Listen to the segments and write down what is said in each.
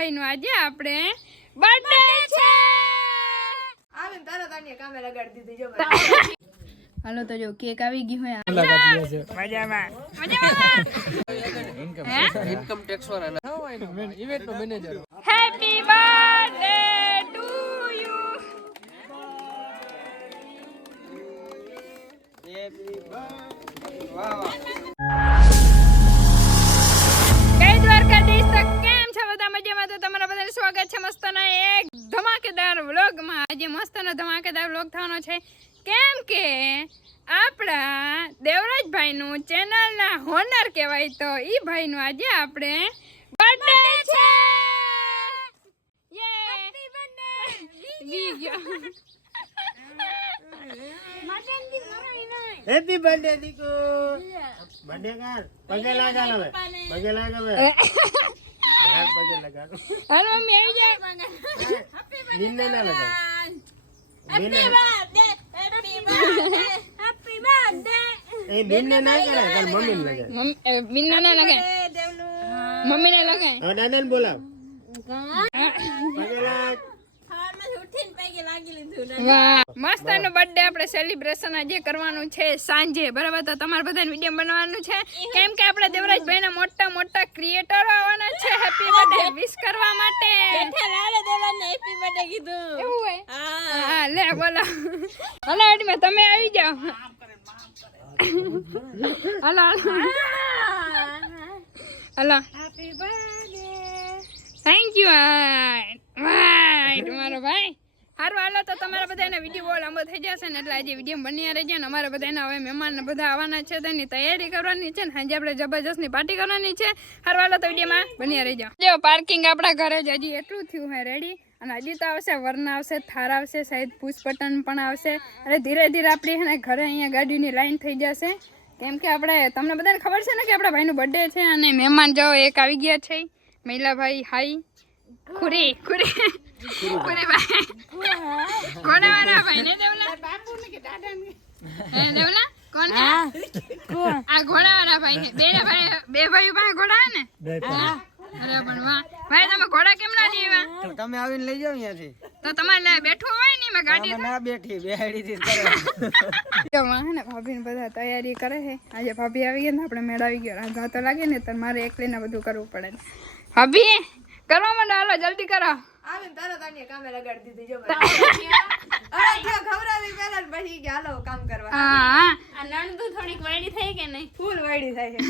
ભાઈનો આજે આપણે બર્થડે છે! આવીને તરત આની કામે લગાડી દીધી જો હાલો તો જો કેક આવી ગયું હોય મજામાં. ઇન્કમ ટેક્સ વાળા event no. Manager happy birthday to you જય સ્વાગત છે મસ્તના એક ધમાકેદાર વ્લોગમાં. આજે મસ્તનો ધમાકેદાર વ્લોગ થવાનો છે. કેમ કે આપણા દેવરાજભાઈનું ચેનલના હોનર કહેવાય તો એ ભાઈનું આજે આપણે બર્થડે છે. હેપી બર્થડે દીકુ બર્થડે કાર પગે લાગા હવે પગે લાગા હવે યાર પગે લગા હાલો મમ્મી આવી જાય. નિન્ને ના લગાય. મમ્મી ને લગાય. દાદા ને બોલાવ. મસ્ત નો? બર્થડે આપણે સેલિબ્રેશન આજે કરવાનું છે સાંજે બરાબર? તો તમારે બધાને વીડિયો બનાવવાનું છે. કેમ કે આપણે દેવરાજભાઈ ના મોટા મોટા ક્રિએટરો આવવાના છે. હેપી બર્થડે વિશ કરવા માટે. એવું હોય? હા. લે બોલો. હલો એડીમાં તમે આવી જાઓ. Hello hello. થેન્ક યુ વાઈટ મારો ભાઈ? સારું હાલો, તો તમારા બધાને વીડિયો બહુ લાંબો થઈ જશે ને એટલે આજે વીડિયો બની રહેજો ને અમારા બધાને હવે મહેમાન બધા આવવાના છે તેની તૈયારી કરવાની છે ને સાંજે આપણે જબરજસ્તની પાર્ટી કરવાની છે. સારું હાલો, તો વિડીયોમાં બન્યા રહી જાઓ જો પાર્કિંગ આપણા ઘરે જ હજી એટલું થયું હે રેડી અને હજી તો આવશે, વરના આવશે, થાર આવશે સાહેબ પૂછપટન પણ આવશે. અને ધીરે ધીરે આપણી છે ને ઘરે અહીંયા ગાડીની લાઈન થઈ જશે. કેમ કે આપણે, તમને બધાને ખબર છે ને કે આપણા ભાઈનું બર્થડે છે અને મહેમાન જો એક આવી ગયા છે. મહિલાભાઈ હાઈ ખુરી ખુરી. ખુરી ભાઈ. ઘોડાવાળા ભાઈ. ને દેવલા હે દેવલા? કોણ છે? આ ઘોડાવાળા ભાઈ છે. બે ભાઈ બે ભાઈ પાસે ઘોડા ને. અરે પણ વાહ. ભાઈ તમે ઘોડા કેમ ના લેવા તમે આવીને લઈ જાવ અહીંયાથી. તો તમારે લે બેઠવું હોય ને મેં ગાડી ના બેઠી બેહાડી થી કરે. ને ભાભી ને બધા તૈયારી કરે છે. આજે ભાભી આવી ગયા ને આપણે મેળ આવી ગયો રાંધવા તો લાગે ને તો મારે એકલીને બધું કરવું પડે. ભાભી? કરવા માંડો હાલો જલ્દી કરો. આવીને તરત આની કામે લગાડી દીધી જો. અરે જો પહેલા ને પછી કે હાલો કામ કરવા. હા નહીં? ફૂલ વાયડી થાય છે.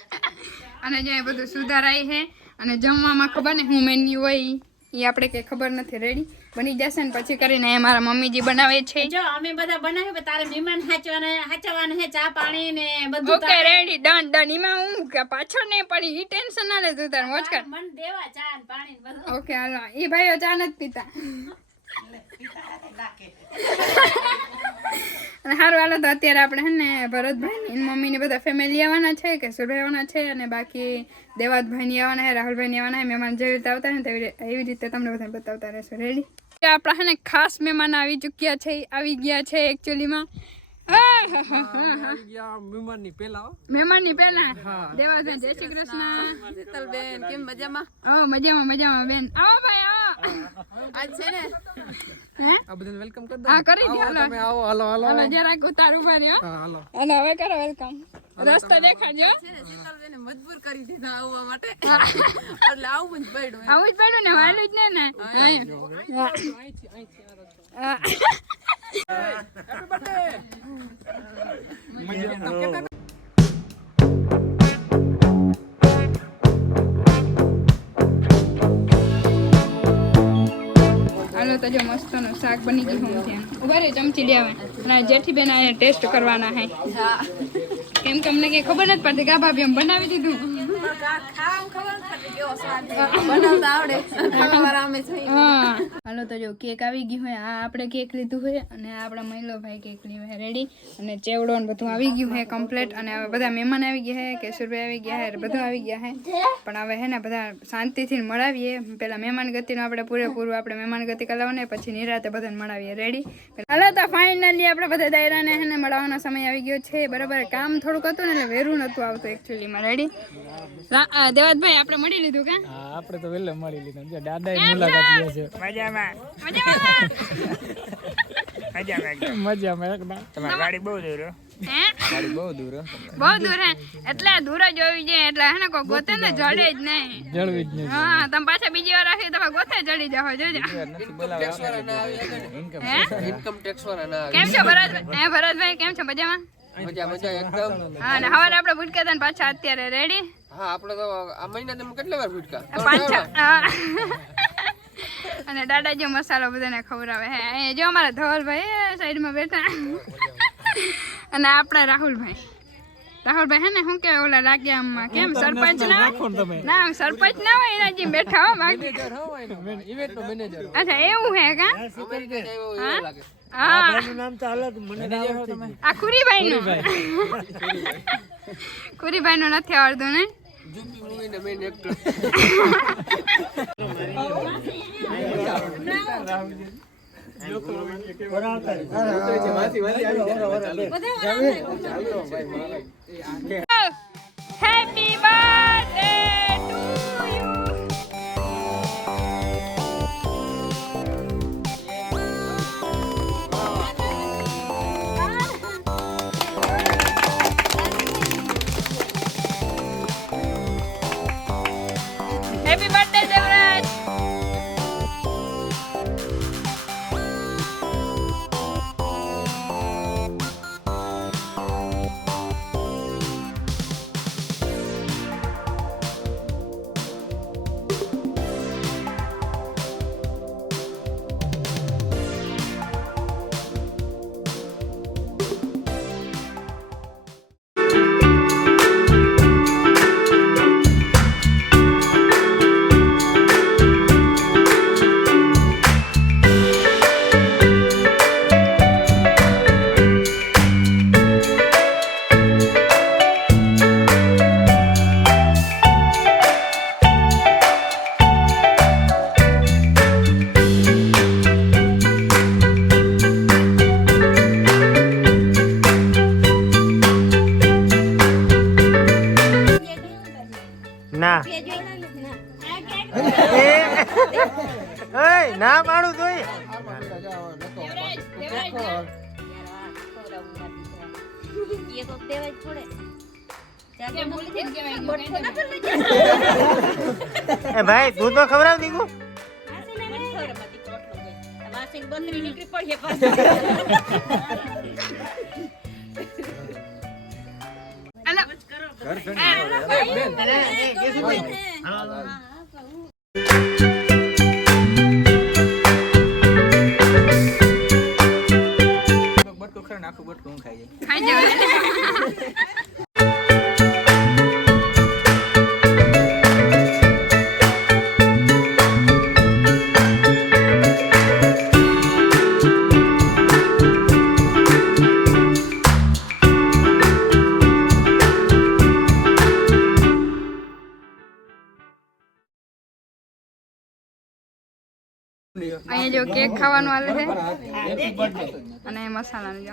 અને જે બધું સુધારાય છે અને જમવામાં ખબર ને હું મેન્યુ હોય એ આપણે કઈ ખબર નથી રેડી બની જશે ને પછી કરીને એ મારા મમ્મીજી બનાવે છે. જો અમે બધા બનાવ્યું પણ તારે મહેમાન હાચવાના હાચવાના છે ચા પાણી ને બધું ઓકે રેડી ડન ડન એમાં હું કે પાછળ નહીં પડી ઈ ટેન્શન ના લેતું તારે કર. મન દેવા ચા ને પાણી બધું. ઓકે હાલો. એ ભાઈઓ ચા નથી પીતા. અને સારું હાલો તો અત્યારે આપણે હે ને ભરતભાઈ ની મમ્મી ને બધા ફેમિલી આવવાના છે કે સુરભાઈ આવવાના છે અને બાકી દેવાતભાઈ ની આવવાના છે રાહુલભાઈ ની આવવાના છે, મહેમાન જેવી રીતે આવતા ને એવી રીતે તમને બધાને બતાવતા રહેશું. રેડી આપણા હે ને ખાસ મહેમાન આવી ચૂક્યા છે, આવી ગયા છે એકચ્યુઅલીમાં મહેમાનની પેલા મહેમાનની પહેલા દેવાતભાઈ જય શ્રી કૃષ્ણ. બેન કેમ મજામાં? ઓ મજામાં મજામાં બેન. આવો ભાઈ આવો. આજ છે ને? હે? આ બધાને વેલકમ કરી હા કરી દો હાલો. તમે આવો હાલો હાલો હાલો જરાક ઉતાર ઊભા રહ્યો હા હાલો. હાલો હવે કરો વેલકમ રસ્તો દેખાડજો શીતલબેન મજબૂર કરી દીધા આવવા માટે. એટલે આવું જ પડ્યું આવું જ પડ્યું ને વાલું જ ને ને હા. હાલો તો જો મસ્તનું શાક બની ગયું હું ત્યાં. ઊભા રે ચમચી લેવા અને જેઠી બેન આને ટેસ્ટ કરવાના હે. કેમ કે અમને કઈ ખબર નથી પડતી ગા ભાભી એમ બનાવી દીધું. હા. હાલો, તો જો, કેક આવી ગયું હોય આ આપણે કેક લીધું હોય અને આપણા મહિલો ભાઈ કેક લીધું રેડી અને ચેવડો ને બધું આવી ગયું છે કમ્પ્લીટ અને હવે બધા મહેમાન આવી ગયા છે કેશુરભાઈ આવી ગયા છે બધું આવી ગયા છે પણ હવે હે ને બધા શાંતિથી મળાવીએ. પેલા મહેમાન ગતિનું આપણે પૂરેપૂરું આપણે મહેમાન ગતિ કરાવવાને પછી નિરાતે બધાને મળાવીએ. રેડી હાલો, તો ફાઇનલી આપણે બધા દાયરાને હે ને મળવાનો સમય આવી ગયો છે. બરાબર, કામ થોડુંક હતું ને એટલે વેરું નતું આવતું એકચ્યુઅલીમાં રેડી દેવાતભાઈ આપણે મળી લીધું કે? હા આપણે તો વેલે મળી લીધું. જો દાદા કેમ મુલાકાત લે છે. મજામાં. મજામાં. એકદમ. તમારી ગાડી બહુ દૂર હો. બહુ દૂર હે. એટલે દૂર જ હોવી જોઈએ એટલે હે ને કોઈ ગોતે ને જડે જ નહીં. જળવી જ નહીં હા તમે પાછા બીજી વાર રાખી તમે ગોતે ચડી જાવ જોજો. ઇન્કમ ટેક્સ વાળા ના? કેમ છો ભરત હે ભરતભાઈ કેમ છો? મજામાં? મજા મજા એકદમ. હા ને હવારે આપણે ભૂટકા ને પાછા અત્યારે રેડી હા આપણે તો આ મહિના તમે કેટલા વાર ગુટકા પાંચ છ અને દાદા જે મસાલો બધાને ખવડાવે. હે અહીંયા જો અમારા ધવલભાઈ એ સાઈડમાં બેઠા. અને આપણા રાહુલભાઈ. રાહુલભાઈ હે ને શું કે ઓલા લાગ્યા આમમાં કેમ સરપંચ ના રાખો ને તમે? ના સરપંચ ના હોય એના જેમ બેઠા હો બાકી. અચ્છા એવું હે કા? હા. આ ખુરીભાઈ નું ખુરીભાઈ. નું નથી આવડતું ને? જુપી મૂવી ને મેન એક્ટર બરાબર. અરે, હેપી બર્થડે ના. એ ના પાડું જોઈ એ ભાઈ તું તો ખવડાવ દીકું નીકળી પડીએ બટકું અહીંયા જો કેક ખાવાનું આવે છે. અને મસાલાનું જો.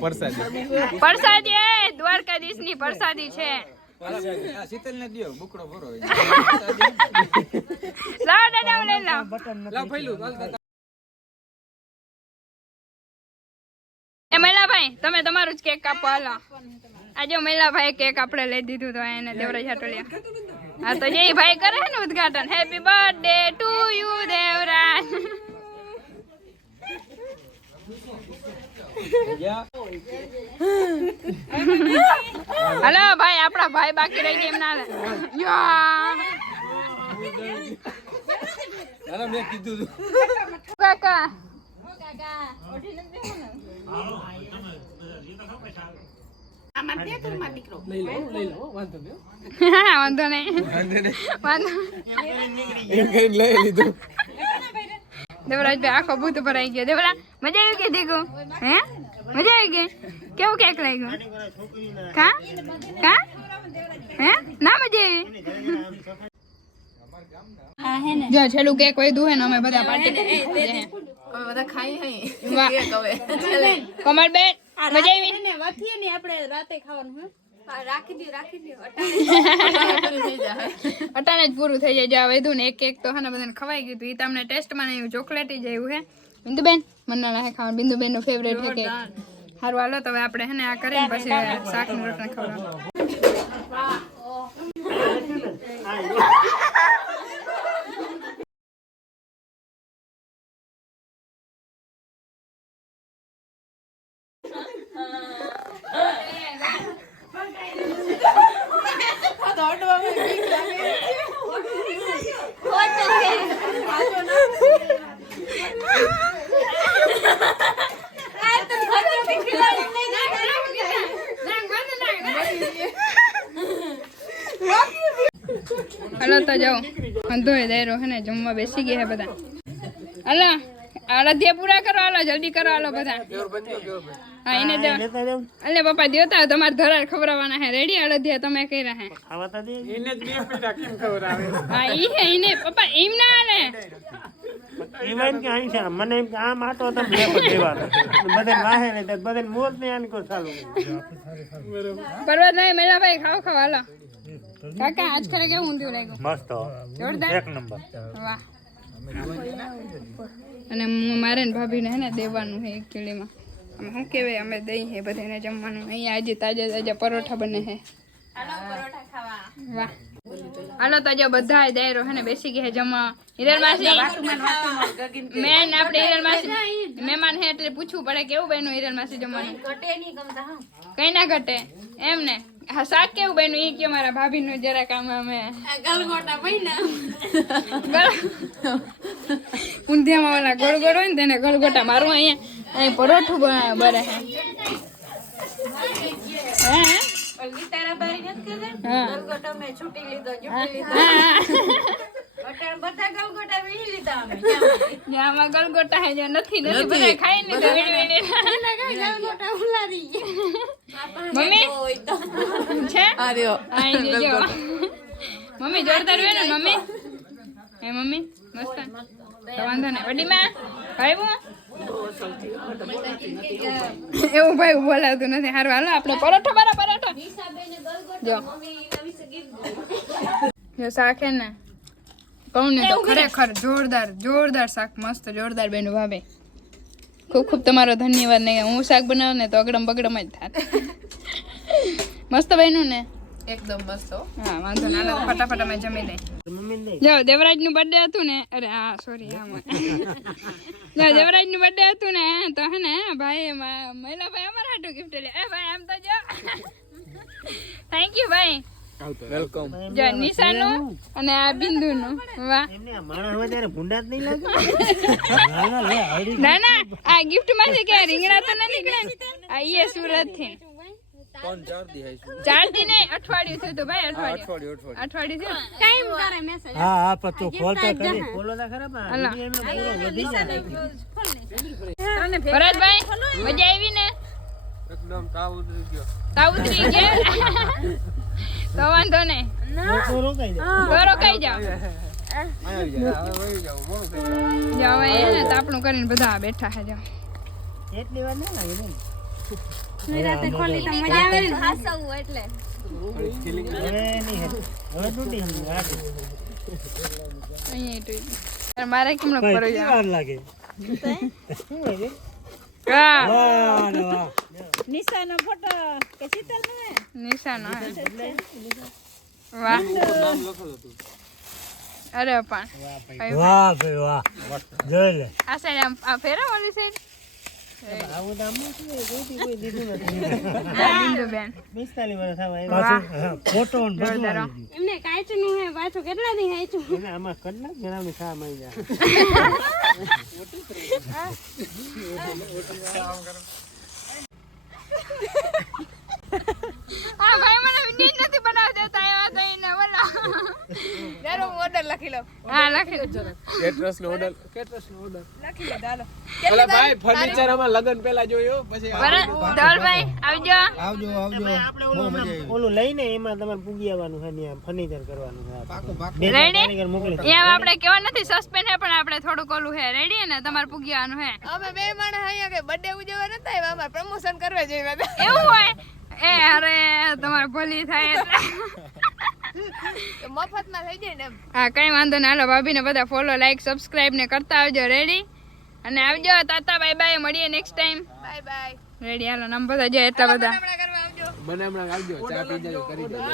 પરસાદી પ્રસાદી એ દ્વારકાધીશની પ્રસાદી છે શીતલ ને તમે તમારું જ કેક કાપો, હાલો. આજે જો મહિલાભાઈ કેક આપણે લઈ દીધું તો એને દેવરાજ હાટોલિયા હા તો જય ભાઈ કરે ને ઉદઘાટન. Happy birthday to you Devraj. Hello ભાઈ આપણા ભાઈ બાકી રહી ગયા એમના કાકા. કીધું તું કાકા લઈ લો લઈ લો વાંધો નહીં. વાંધો નહીં. વાંધો એમ કઈ લઈ લીધું. દેવરાજ ભાઈ આખો ભૂત ભરાઈ ગયો. દેવરા મજા આવી ગઈ દીકુ? હે? મજા આવી ગઈ? કેવું કેક લાગ્યું? કા? કા? હે? ના મજા આવી? જો છેલ્લું કેક હોય દુહે ને અમે બધા પાર્ટી બધા ખાઈ હઈ વાહ. હવે. કમર બેન મજા આવી? વાથીએ ને આપણે રાતે ખાવાનું હે? રાખી રાખી અટાણે જ પૂરું થઈ જાય જ્યાં વધુ ને એક એક તો હને બધાને ખવાઈ ગયું હતું એ તમને ટેસ્ટમાં નહીં ચોકલેટી જેવું હે? બિંદુબેન મને ના ખાવાનું. બિંદુબેનનું ફેવરેટ છે કે સારું હાલો તો હવે આપણે હે ને આ કરીને પછી શાકનું રોટલા ખવડાવવા હાલો તો જાઓ. અંધો એ દાયરો હે ને જમવા બેસી ગયા હે બધા. હાલો અડધિયા પૂરા કરો હાલો જલ્દી કરો હાલો બધા. હા એને દે. અલે પપ્પા દેતા તમારે ધરાર ખવડાવવાના હે. રેડી અડધિયા તમે કર્યા હે. એને જ બે પીડા કેમ ખવડાવે? હા ઈ હે ઈને પપ્પા એમ ના આલે ઈવન કે અહીં છે. મને એમ કે આમ આટો બે પર દેવાનો બધે વાહે ને બધે મોત ને આની કો ચાલુ પર્વત નહીં મેલા ભાઈ ખાવ ખાવ હાલો. કાકા આજ ખરે કેવું ઊંધું લાગ્યું? મસ્ત. જોરદાર? એક નંબર. વાહ. અને મારે ને ભાભીને હે ને દેવાનું છે એકચ્યુઅલીમાં આમ શું કહેવાય અમે દઈ હે બધાને જમવાનું. અહીંયા આજે તાજા તાજા પરોઠા બને છે વાહ. હાલો તો જો બધા દાયરો હે ને બેસી ગયા જમવા. હિરલ માસી મેન આપણે હિરલ માસી મહેમાન હે એટલે પૂછવું પડે કેવું બન્યું હિરલ માસી જમવાનું? કઈ ના ઘટે. એમ ને. હા શાક કેવું બન્યું એ કે મારા ભાભી નું જરા કામ અમે ઊંધિયામાં ઓલા ગોળ ગોળ હોય ને તેને ગળગોટા મારું અહીંયા અહીં પરોઠું બ- બને. હે? હે? હા. જે આમાં ગલગોટા હે જે નથી નથી બધા ખાઈ લીધા. વીણી વીણી. મમ્મી? છે? જે જો. મમ્મી જોરદાર હોય ને મમ્મી? હે મમ્મી? મસ્ત. વાંધો નહીં. વડી માં ભાઈ એવું ભાઈ બોલાવતું નથી. સારું હાલો આપણે પરોઠો બરા પરોઠો. જો. જો શાક હે ને. કહું ને તો ખરેખર જોરદાર જોરદાર શાક મસ્ત જોરદાર બેનું ભાભે ખૂબ ખૂબ તમારો ધન્યવાદ ને હું શાક બનાવું ને તો અગડમ બગડમ જ થાત. મસ્ત બન્યું ને? એકદમ મસ્ત હો. વાંધો ના ફટાફટ અમે જમી લઈ મમ્મી ને જો દેવરાજનું બર્થડે હતું ને અરે હા સોરી હા મ- જો દેવરાજનું બર્થડે હતું ને તો હે ને ભાઈ મહિલા ભાઈ અમારા હાટું ગિફ્ટ લે એ ભાઈ આમ તો જો. થેન્ક યુ ભાઈ. વેલકમ જો નિશાનું અને આ બિંદુ નું વાહ ના ના આ ગિફ્ટમાંથી કે રીંગણા તો નથી નીકળે આ ઈએ સુરતથી ચાર અઠવાડિયું થયું તો ભાઈ અઠવાડિયું. અઠવાડિયું અઠવાડિયું. અઠવાડિયું થયું. હા હા પણ તું ખોલતો કરી ખોલો ના ખરા બા હાલો. એમનો પૂરો વધી જાય ભરતભાઈ મજા આવી ને? એકદમ તાવ ઉતરી ગયો. તાવ ઉતરી ગયા? તો વાંધો રોકાઈ જાઓ એને તાપણું કરીને બધા બેઠા એટલી વાર ના અહીંયા મારે કેમ લાગે? હા. વાહ રે નિશાનો વાહ. અરે પણ. વાહ ભાઈ. વાહ જોઈ લે. આ સાઈડ આમ આ ફેરા ઓલી સાઈડ આવું તો આમ. ફોટો ને મળી જાય. આ ભાઈ મને નથી બનાવ દેતા એવા તો એને બોલા. ચાલો ઓર્ડર લખી લો હા લખી દો કેટરસ નો ઓર્ડર કેટરસ નો ઓર્ડર લખી લીધો હાલો ઓલા ભાઈ ફર્નિચર અમાર લગન પહેલા જોયો પછી ધવલભાઈ આવજો. આવજો આવજો. આપણે ઓલું ઓલું લઈને એમાં તમારે પૂગી આવવાનું છે ને ફર્નિચર કરવાનું છે. આપણે. પાકો. Ready? કારીગર મોકલી એ આપણે કેવા નથી સસ્પેન્ડ હે પણ આપણે થોડુંક ઓલું હે રેડી ને તમારે પૂગી આવવાનું હે અમે બે માણસ અહીંયા કે બર્થડે ઉજવવા નતા આવ્યા? અમાર પ્રમોશન કરવા જોઈએ એવું હોય? એ અરે તમારે ભલી થાય એટલે. મફતમાં થઈ જાય ને હા કઈ વાંધો નહીં. હાલો ભાભીને બધા ફોલો લાઈક સબસ્ક્રાઇબ ને કરતા આવજો. રેડી અને આવજો તાતા બાય બાય મળીએ next time bye bye ready હાલો નંબર બધા જાય એટલા બધા. હમણાં કરવા આવજો. મને હમણાં આવજો ચા પી જજો કરી દેજો.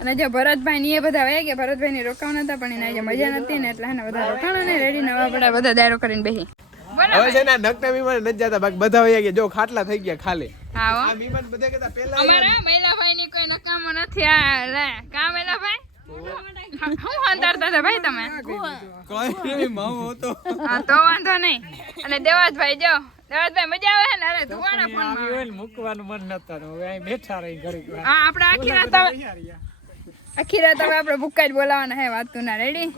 અને જો ભરતભાઈ ની એ બધા વયા ગયા. ભરતભાઈ ની રોકાણ હતા પણ એના જે મજા નથી ને એટલે એને બધા રોકાણો ને રેડી નવા બધા બધા દારો કરીને બેસી બોલો હવે છે ને નકટા વિમાન નથી જતા બાકી બધા વયા ગયા. જો ખાટલા થઈ ગયા ખાલી. હા આ વિમાન બધા કરતા પહેલા અમારા મહિલાભાઈ ની કોઈ નકામો નથી આ લે. કા મહિલાભાઈ હું અંતરતા હતા ભાઈ તમે? કોઈ નહીં માવો હતો. હા તો વાંધો નહીં. અને દેવાજભાઈ જો દેવાજભાઈ મજા આવે ને? અરે ધુવાણા ફોન મૂકવાનું મન નતા હવે અહીં બેઠા રહી ઘડીક હા આપણે આખી રાત હવે આખી રાત હવે આપણે ભૂક્કા જ બોલાવાના હે વાત તું ના રેડી